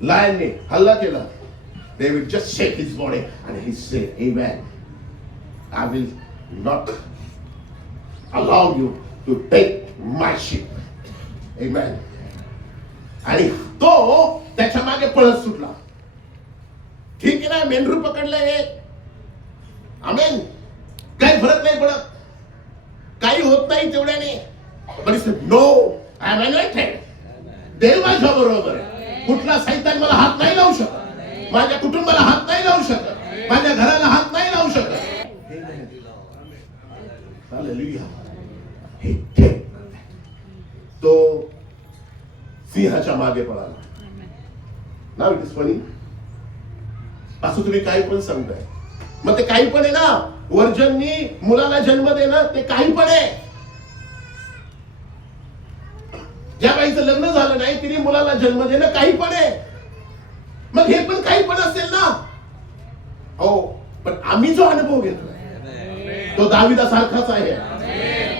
लायनने हल्ला केला. David just shake his body and he said, Amen. I will not allow you to take my sheep. Amen. आणि तो त्याच्या मागे पळत सुटला. ठीक आहे ना, मेंढरू पकडलंय. आमेन. काही फरक नाही पडत, काही होत नाही तेवढ्याने. But he said, No, I am anointed. देव माझ्या बरोबर आहे. कुठला सैतान मला हात नाही लावू शकत, माझ्या कुटुंबाला हात नाही लावू शकत, माझ्या घराला हात नाही लावू शकत. हालेलुया. सिंहाच्या मागे पळाला. Now it is funny. असं तुम्ही काही पण सांगताय. मग ते काही पण आहे ना, वर्जननी मुलाला जन्म देणं ते काही पण आहे. ज्या बाईचं लग्न झालं नाही तिने मुलाला जन्म देणं काही पण आहे. मग हे पण काही पण असेल ना. हो, पण आम्ही जो अनुभव घेतलाय तो दाविदासारखाच आहे.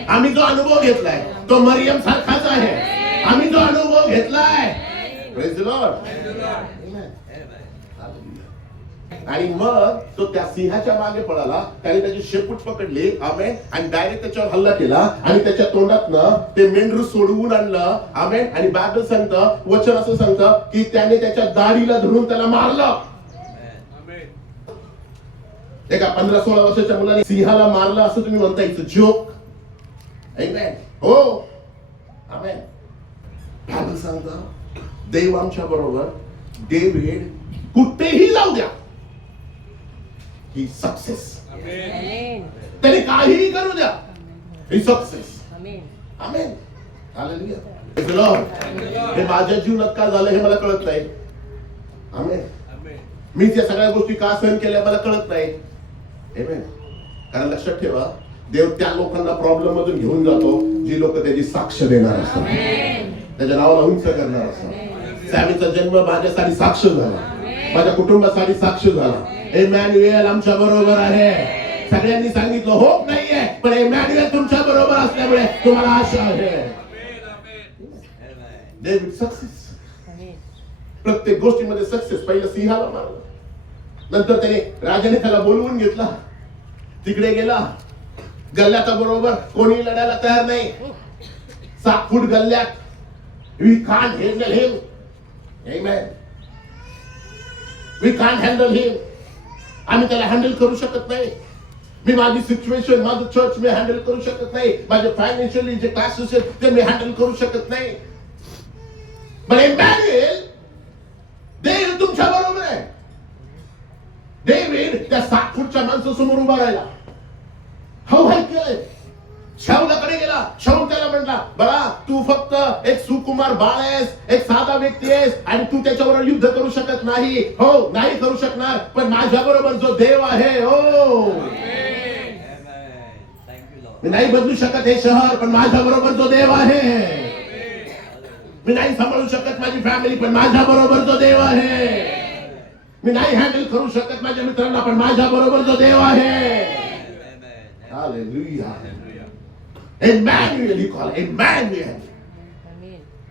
आम्ही जो अनुभव घेतलाय तो मरियम सारखाच आहे. आम्ही जो अनुभव घेतलाय, प्रेज द लॉर्ड. आणि मग तो त्या सिंहाच्या मागे पळाला. त्याने त्याची शेपूट पकडली, आमेन, आणि डायरेक्ट त्याच्यावर हल्ला केला आणि त्याच्या तोंडातनं ते मेंढरू सोडवून आणलं, आमेन. आणि बायबल सांगतं, वचन असं सांगतं की त्याने त्याच्या दाढीला धरून त्याला मारलं. एका 15-16 वर्षाच्या मुलाने सिंहाला मारलं असं तुम्ही म्हणता, इट्स अ जोक. आमेन. हो, आमेन. बायबल सांगतं देव आमच्या बरोबर. डेव्हिड कुठेही जाऊ द्या, ही सक्सेस. त्याने काहीही करू द्या, ही success. Amen. Hallelujah. Praise the Lord. हे माझ्या जीवनात का झालं हे मला कळत नाही. आमेन. मी त्या सगळ्या गोष्टी का सहन केल्या मला कळत नाही. आमेन. कारण लक्षात ठेवा, देव त्या लोकांना प्रॉब्लेम मधून घेऊन जातो जी लोक त्याची साक्ष देणार असतात, त्याच्या नावाला उंच करणार असतात. सॅमीचा जन्म माझ्यासाठी साक्ष झाला, माझ्या कुटुंबासाठी साक्ष झाला. इमॅन्युएल आमच्या बरोबर आहे. सगळ्यांनी सांगितलं होप नाहीये, पण इमॅन्युएल तुमच्या बरोबर असल्यामुळे तुम्हाला आशा आहे. David success. प्रत्येक गोष्टीमध्ये सक्सेस. पहिलं सिंहाला मारलं, नंतर त्याने राजाने त्याला बोलवून घेतला, तिकडे गेला. गल्ल्याता बरोबर कोणी लढायला तयार नाही. 7 फूट गल्ल्यात. We can't handle him. Amen. We can't handle him. आम्ही त्याला हँडल करू शकत नाही. मी माझी सिच्युएशन, माझं चर्च मी हँडल करू शकत नाही. माझे फायनान्शियली जे क्लासेस आहेत ते मी हँडल करू शकत नाही. पण इमॅन्युएल, देव तुमच्या बरोबर आहे. डेव्हिड त्या 7 फूटच्या माणसासमोर उभा राहिला. हो भाई केलंय. शाऊलाकडे गेला. शाऊल त्याला म्हणला, बळा तू फक्त एक सुकुमार बाळ आहेस, एक साधा व्यक्ती आहेस, आणि तू त्याच्यावर युद्ध करू शकत नाही. हो, नाही करू शकणार, पण माझ्या बरोबर जो देव आहे, हो, मी नाही बदलू शकत हे शहर, पण माझ्या बरोबर जो देव आहे. मी नाही सांभाळू शकत माझी फॅमिली, पण माझ्या बरोबर जो देव आहे. मी नाही हँडल करू शकत माझ्या मित्रांना, पण माझ्या बरोबर जो देव आहे. Hallelujah. Emmanuel he call. Emmanuel.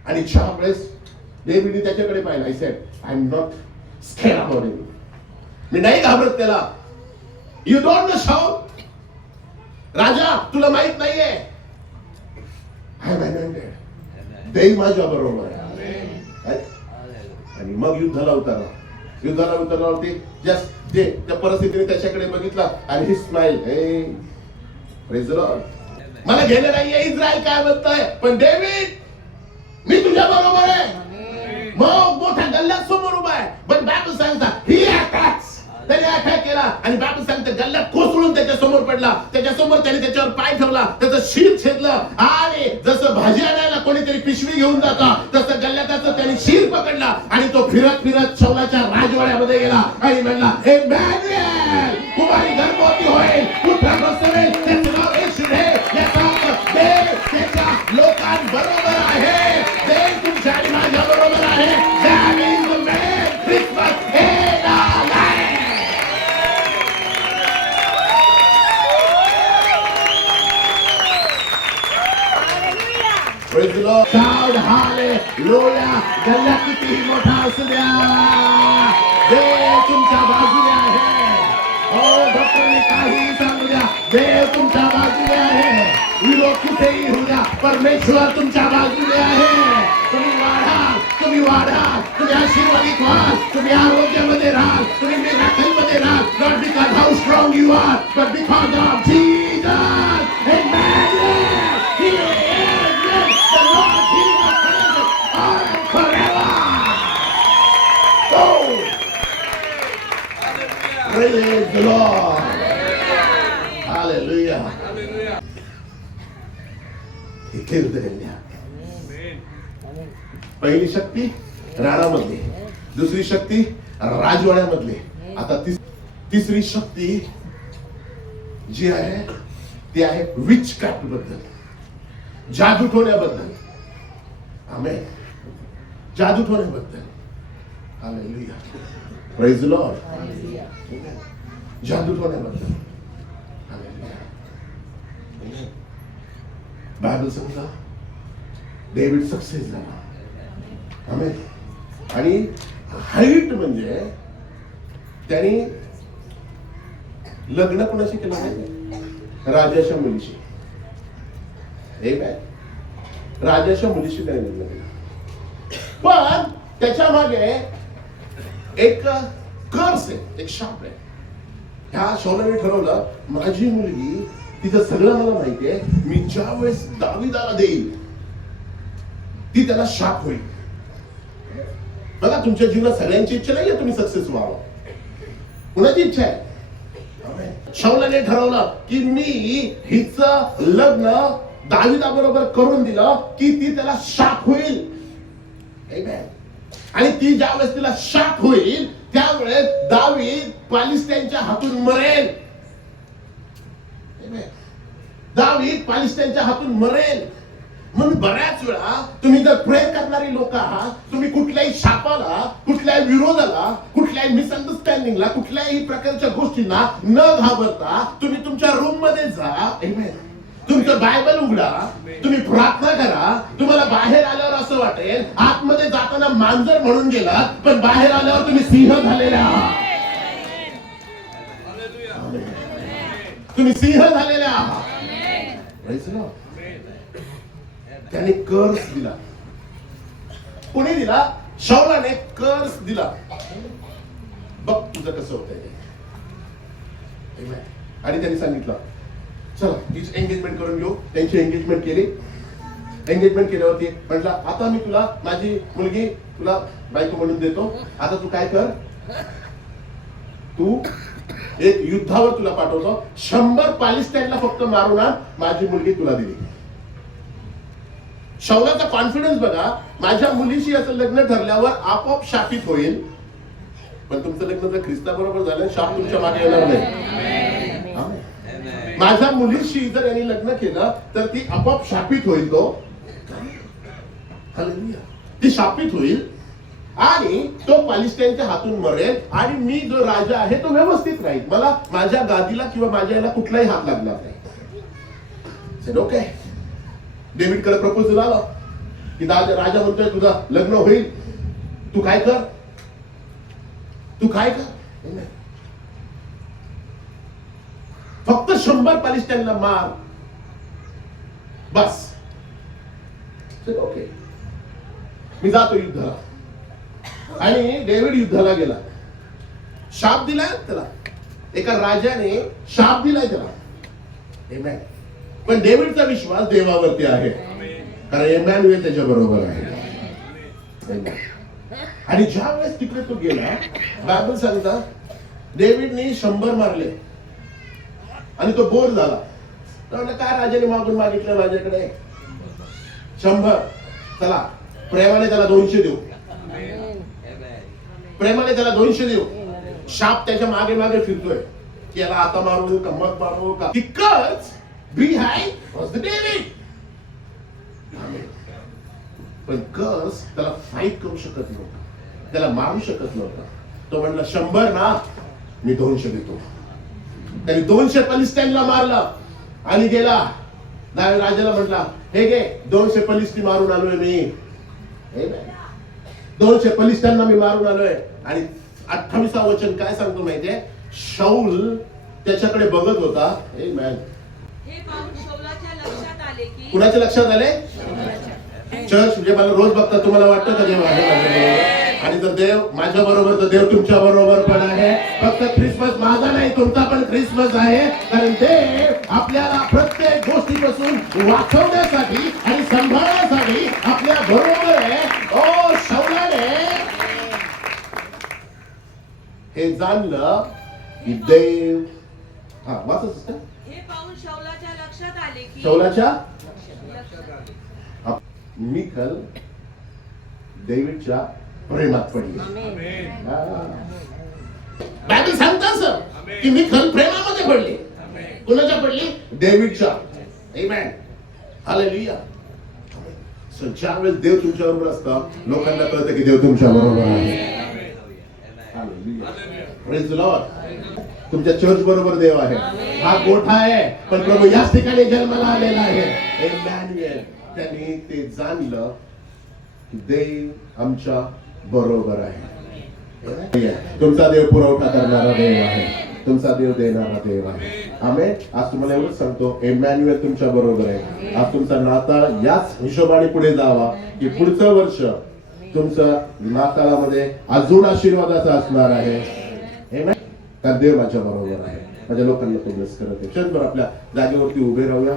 आणि ज्या वेळेस डेव्हिडने त्याच्याकडे पाहिला, I said I am not scared about him. मी नाही घाबरत त्याला. यू डोंट नो शाऊल, राजा तुला माहित नाहीये, आय एम अनॉइंटेड. देव माझ्या बरोबर आहे. आणि मग युद्धाला उतरला. युद्धाला उतरल्यावरती जस्ट त्या परिस्थितीने त्याच्याकडे बघितला आणि ही स्माइल. हे प्रेज द लॉर्ड. मला घेणं नाहीये इस्रायल काय म्हणतंय, पण डेव्हिड मी तुझ्या बरोबर आहे. मग मोठ्या गल्ल्यात समोर उभा आहे. पण बायबल सांगता ही अटॅक्स. त्याने अटॅक केला आणि बायबल सांगते गल्ल्यात कोसळून त्याच्या समोर पडला. त्याच्या समोर त्याने त्याच्यावर पाय ठेवला, त्याचं शीर छेदलं, आणि जसं भाजी आणायला कोणीतरी पिशवी घेऊन जाता तसं गल्ल्यात त्याने शीर पकडला आणि तो फिरत फिरत शौलाच्या राजवाड्यामध्ये गेला आणि म्हणला, इमॅन्युएल, कुमारी गर्भवती होईल, पुत्र प्रसवेल, त्याचं नाव येशू आहे. याचा अर्थ देव त्याच्या लोकांबरोबर आहे. देव तुमच्या आणि माझ्या बरोबर आहे. That is the man Christmas in our life. Praise the Lord. Shout hallelujah. गल्ला कितीही मोठा असू द्या, देव तुमच्या बाजूने आहे. हो, डॉक्टरने काही सांगू द्या, देव तुमच्या बाजूने आहे. विरोध कुठेही होऊ द्या, परमेश्वर तुमच्या बाजूने आहे. तुम्ही वाढाल, तुम्ही वाढाल, तुम्ही आशीर्वादित व्हाल, तुम्ही आरोग्यामध्ये राहाल, तुम्ही मिराकलमध्ये राहाल. Not because how strong you are, but because of Jesus. Emmanuel. He is the Lord Jesus Christ, all and forever. Oh. Praise the Lord. Hallelujah. He killed the Goliath. पहिली शक्ती राणामधली, दुसरी शक्ती राजवाड्यामधली, आता तिसरी शक्ती जी आहे ती आहे विच क्राफ्ट बद्दल, जादू टोण्याबद्दल. आमेन. जादू टोण्याबद्दल. हालेलुया. Praise the Lord. जादू टोण्याबद्दल. हालेलुया. बायबल सांगता डेव्हिड सक्सेस झाला. आमेन. आणि हाईट म्हणजे त्यांनी लग्न कोणाशी केलं नाही? राजाच्या मुलीशी. राजाच्या मुलीशी त्याने लग्न केलं. पण त्याच्या मागे एक कर्स आहे, एक शाप आहे. ह्या शौलाने ठरवलं माझी मुलगी, तिचं सगळं मला माहिती आहे, मी ज्या वेळेस दाविदाला देईल ती त्याला शाप होईल. बघा तुमच्या जीवनात सगळ्यांची इच्छा नाहीये तुम्ही सक्सेस व्हावं. कुणाची इच्छा आहे? शौलाने ठरवलं की मी हिचं लग्न दाविदाबरोबर करून दिलं की ती त्याला शाप होईल. आणि ती ज्या वेळेस तिला शाप होईल त्यावेळेस दावीद पालिस्त्यांच्या हातून मरेल. दावीद पालिस्त्यांच्या हातून मरेल. म्हणून बऱ्याच वेळा तुम्ही जर प्रे करणारी लोक आहात, तुम्ही कुठल्याही शापाला, कुठल्याही विरोधाला, कुठल्याही मिसअंडरस्टँडिंगला, कुठल्याही प्रकारच्या गोष्टींना न घाबरता तुम्ही तुमच्या रूम मध्ये जा, तुमचं बायबल उघडा, तुम्ही प्रार्थना करा. तुम्हाला बाहेर आल्यावर असं वाटेल आतमध्ये जाताना मांजर म्हणून गेला, पण बाहेर आल्यावर तुम्ही सिंह झालेले आहात. तुम्ही सिंह झालेले आहात. त्याने कर्स दिला. कोणी दिला? शौलाने कर्स दिला. बघ तुझं कसं होतंय. आणि त्यांनी सांगितलं चला तिची एंगेजमेंट करून घेऊ. त्यांची एंगेजमेंट केली. एंगेजमेंट केल्यावरती म्हटलं आता मी तुला माझी मुलगी तुला बायको म्हणून देतो. आता तू काय कर, तू एक युद्धावर तुला पाठवतो, 100 पालिस्टाईनला फक्त मारून आण, माझी मुलगी तुला दिली. शौलाचा कॉन्फिडन्स बघा, माझ्या मुलीशी असं लग्न ठरल्यावर आपोआप शापित होईल. पण तुमचं लग्न जर ख्रिस्ता बरोबर झालं शाप तुमच्या मागे येणार नाही. माझ्या मुलीशी जर यांनी लग्न केलं तर ती आपोआप शापित होईल. ती शापित होईल आणि तो पालिस्टाईनच्या हातून मरेल आणि मी जो राजा आहे तो व्यवस्थित राहील. मला माझ्या गादीला किंवा माझ्या याला कुठलाही हात लागणार नाही. ओके. डेव्हिड कडे प्रपोजल आला की राजा म्हणतोय तुझं लग्न होईल, तू काय कर, तू काय कर, फक्त 100 पालिस्टाईनला मार बस. ओके. मी जातो युद्धाला. आणि डेव्हिड युद्धाला गेला. शाप दिलाय त्याला, एका राजाने शाप दिलाय त्याला. पण डेव्हिडचा विश्वास देवावरती आहे, कारण इमॅन्युएल त्याच्या बरोबर आहे. आणि ज्या वेळेस तिकडे तो गेला, बायबल सांगता डेव्हिडने 100 मारले आणि तो बोर झाला. काय राजाने मागून मागितलं माझ्याकडे 100, चला प्रेमाने त्याला 200 देऊ, प्रेमाने त्याला 200 देऊ. शाप त्याच्या मागे मागे फिरतोय की याला आता मारू का मग मारू का. तिकडच behind was the David. पण कर्स त्याला फाईट करू शकत नव्हता, त्याला मारू शकत नव्हता. तो म्हणला 100 ना, मी 200 देतो. त्याने 200 पलिस्टाईनला मारला आणि गेला. दावीद राजाला म्हटला हे घे 200 पलिस्टी मारून आलोय मी. 200 पलिस्टाईनला मी मारून आलोय. आणि 28 वचन काय सांगतो माहितीये, शाऊल त्याच्याकडे बघत होता. हे पाहून शौलाच्या लक्षात आले की, कुणाच्या लक्षात आले? चर्च म्हणजे मला रोज बघता तुम्हाला वाटतं का देव आहे माझ्याबरोबर? आणि जर देव माझ्या बरोबर तर देव तुमच्या बरोबर पण आहे. फक्त ख्रिसमस माझा नाही, तुमचा पण ख्रिसमस आहे. कारण देव आपल्याला प्रत्येक गोष्टीपासून वाचवण्यासाठी आणि सांभाळण्यासाठी आपल्या बरोबर आहे. ओ शौलाने हे जाणलं की देव वाचत हे पाहून शौलाच्या लक्षात आले की, शौलाच्या मिखल डेव्हिडच्या प्रेमात पडली. बायबल सांगतं असं की मी खरं प्रेमामध्ये पडले. कुणाच्या पडली? डेव्हिडच्या. आमेन. हालेलुया. सो ज्यावेळेस देव तुमच्या बरोबर असतात लोकांना कळतं की देव तुमच्या बरोबर आहे. हालेलुया. Praise the Lord. तुमच्या चर्च बरोबर देव आहे. हा गोठा आहे पण प्रभू याच ठिकाणी जन्माला आलेला आहे. इमॅन्युएल. त्यांनी ते जाणलं की देव आमच्या बरोबर आहे. तुमचा देव पुरवठा करणारा देव आहे. तुमचा देव देणारा देव आहे. आमेन. आज तुम्हाला एवढंच सांगतो इमॅन्युएल तुमच्या बरोबर आहे. आज तुमचा नाता याच हिशोबाने पुढे जावा की पुढचं वर्ष तुमचं नाताळामध्ये अजून आशीर्वादाचा असणार आहे. आमेन. कारण देव माझ्या बरोबर आहे. माझ्या लोकांना तो ब्लेस करत आहे. क्षणभर आपल्या जागेवरती उभे राहूया.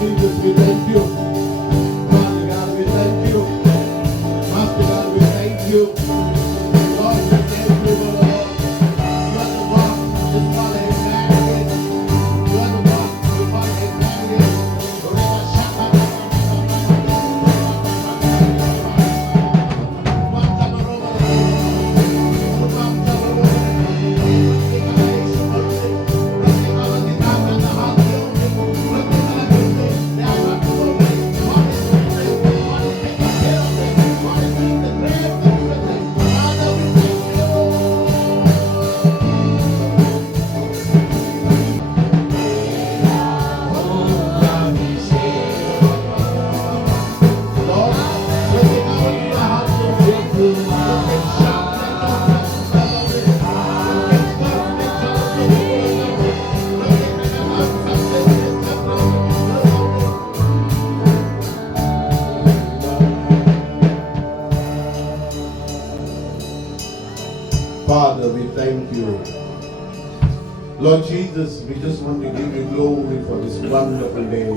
Jesus, we thank you. Father God, we thank you. Master God, we thank you. Lord, we thank you, Lord. You are the one who Father is married. You are the one who Father is married. Father, we thank you. Lord Jesus, we just want to give you glory for this wonderful day.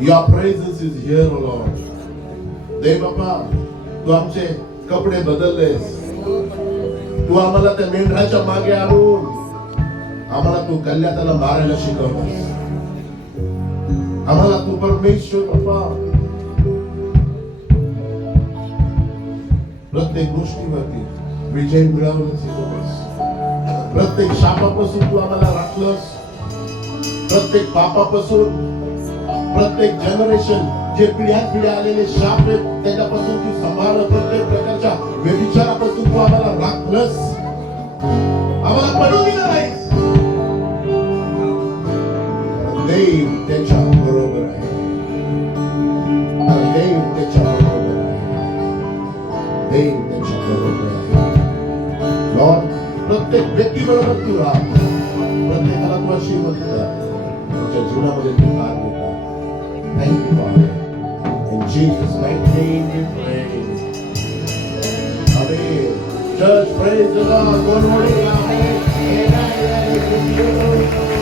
Your presence is here, O Lord. देव बाबा, तू आमचे कपडे बदललेस. तू आम्हाला त्या मेंढराच्या मागे आणून आम्हाला तू गल्ल्याताला मारायला शिकवलास. आम्हाला तू परमेश्वर बाबा प्रत्येक गोष्टीवरती विजय मिळवण्यास शिकवलंस. प्रत्येक शापापासून तू आम्हाला राखलंस. प्रत्येक पापापासून प्रत्येक जनरेशन जे पिढ्या आलेले शाप आहेत त्याच्यापासून तू सांभाळ. प्रत्येक प्रकारच्या व्यभिचारापासून तू आम्हाला राखलंस. आम्हाला पडू दिलं नाहीस. देव त्याच्या बरोबर आहे. देव त्याच्या बरोबर आहे. देव त्याच्या बरोबर आहे. लॉर्ड, प्रत्येक व्यक्ती बरोबर तू राहा. प्रत्येकाला तू आशीर्वाद कर. तुझ्या जीवनामध्ये तू कार्य कर. Thank you, Father. In Jesus' mighty name we pray. Amen. Church, praise the Lord. Good morning. Amen. Amen.